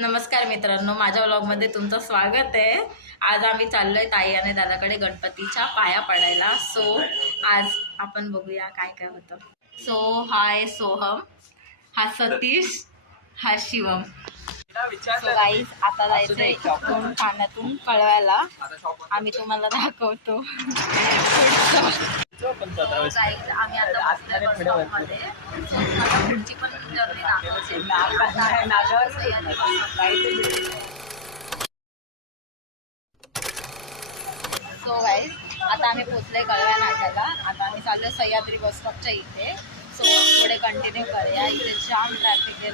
नमस्कार मित्रांनो माझ्या ब्लॉगमध्ये तुमचं स्वागत आहे. आज आम्ही चाललोय ताई आणि दादाकडे गणपतीच्या पाया पडायला. सो आज आपण बघूया काय काय होतं. सो हाय सोहम हा सतीश हा शिवम. सो गाईज आता जायचं इथून ठाण्यातून कळवायला. आम्ही तुम्हाला दाखवतो. आम्ही आता. सो गाईज आता आम्ही पोचलोय कळव्या नाट्याला आता आम्ही चाललोय सह्याद्री बस स्टॉपच्या इथे. सो पुढे कंटिन्यू करूया. इथे जाम ट्रॅफिक आहे.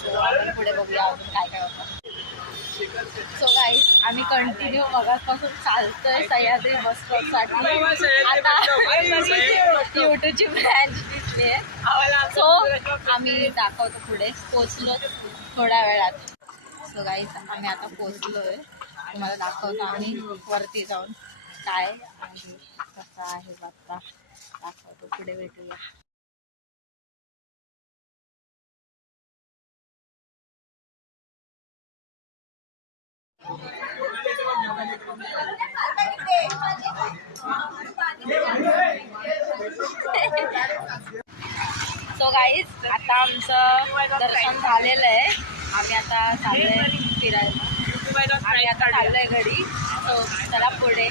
सो आपण पुढे बघूया अजून काय काय होतं. सो गाईज आम्ही कंटिन्यू मगापासून चालतोय सह्याद्री बस स्टॉपसाठी आता युट्यूबची ब्रँच दिसते सो आम्ही दाखवतो पुढे. पोचलो थोड्या वेळात. सो गाईज आम्ही आता पोचलोय. तुम्हाला दाखवतो आम्ही वरती जाऊन काय आहे कसं आहे बघता दाखवतो. पुढे भेटूया. सो गाईज आता आमचं दर्शन झालेलं आहे. आम्ही आता चाललोय फिरायला. आम्ही आता चाललोय घरी. सो चला पुढे.